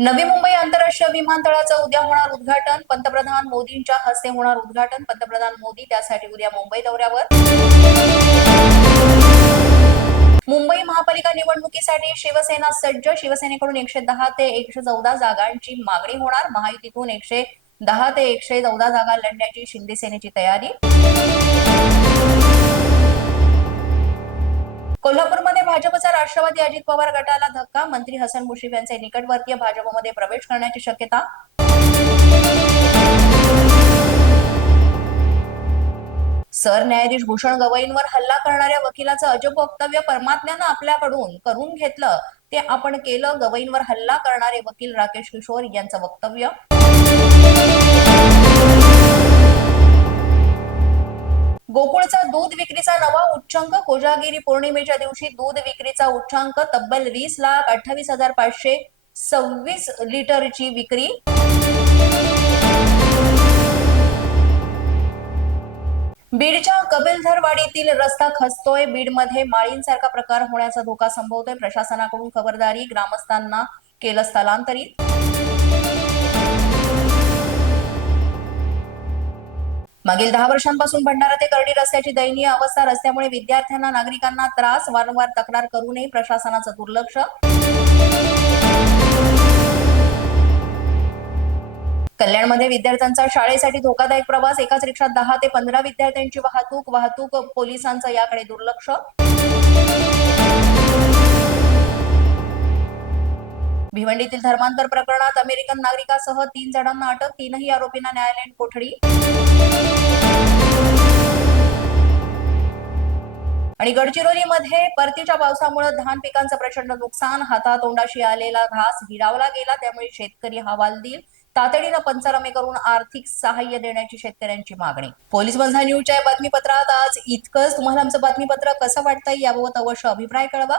नवी मुंबई आंतरराष्ट्रीय विमानतळाचं उद्या होणार उद्घाटन. पंतप्रधान मोदींच्या हस्ते होणार उद्घाटन. पंतप्रधान मोदी त्यासाठी उद्या मुंबई दौऱ्यावर. मुंबई महापालिका निवडणुकीसाठी शिवसेना सज्ज. शिवसेनेकडून एकशे दहा ते एकशे चौदा जागांची मागणी होणार. महायुतीतून एकशे दहा ते एकशे चौदा जागा लढण्याची शिंदे सेनेची तयारी. कोल्हापूरमध्ये भाजपचा राष्ट्रवादी अजित पवार गटाला धक्का मंत्री हसन मुश्रीफ यांचे निकटवर्तीय भाजपमध्ये प्रवेश करण्याची शक्यता. सरन्यायाधीश भूषण गवईंवर हल्ला करणाऱ्या वकिलाचं अजब वक्तव्य परमात्म्यानं आपल्याकडून करून घेतलं ते आपण केलं गवईंवर हल्ला करणारे वकील राकेश किशोर यांचं वक्तव्य. गोकुळचा दूध विक्रीचा नवा उच्चांक. कोजागिरी पौर्णिमेच्या दिवशी दूध विक्रीचा उच्चांक. तब्बल वीस लाख अठ्ठावीस हजार पाचशे सव्वीस लिटरची विक्री. बीडच्या कपिलधरवाडीतील रस्ता खचतोय. बीडमध्ये माळींसारखा प्रकार होण्याचा धोका संभवतोय. प्रशासनाकडून खबरदारी ग्रामस्थांना केलं स्थलांतरित. मागील दहा वर्षांपासून भंडारा ते करडी रस्त्याची दयनीय अवस्था रस्त्यामुळे विद्यार्थ्यांना नागरिकांना त्रास वारंवार तक्रार करूनही प्रशासनाचं दुर्लक्ष. कल्याणमध्ये विद्यार्थ्यांचा शाळेसाठी धोकादायक प्रवास एकाच रिक्षात दहा ते पंधरा विद्यार्थ्यांची वाहतूक वाहतूक पोलिसांचं याकडे दुर्लक्ष. भिवंडीतील धर्मांतर प्रकरणात अमेरिकन नागरिकासह तीन जणांना अटक तीनही आरोपींना न्यायालयीन कोठडी. आणि गडचिरोलीमध्ये परतीच्या पावसामुळे धान पिकांचं प्रचंड नुकसान हातातोंडाशी आलेला घास हिरावला गेला त्यामुळे शेतकरी हवालदिल तातडीनं पंचनामे करून आर्थिक सहाय्य देण्याची शेतकऱ्यांची मागणी. पोलीस बंधा न्यूजच्या बातमीपत्रात आज इतकंच. तुम्हाला आमचं बातमीपत्र कसं वाटतंय याबाबत अवश्य अभिप्राय कळवा.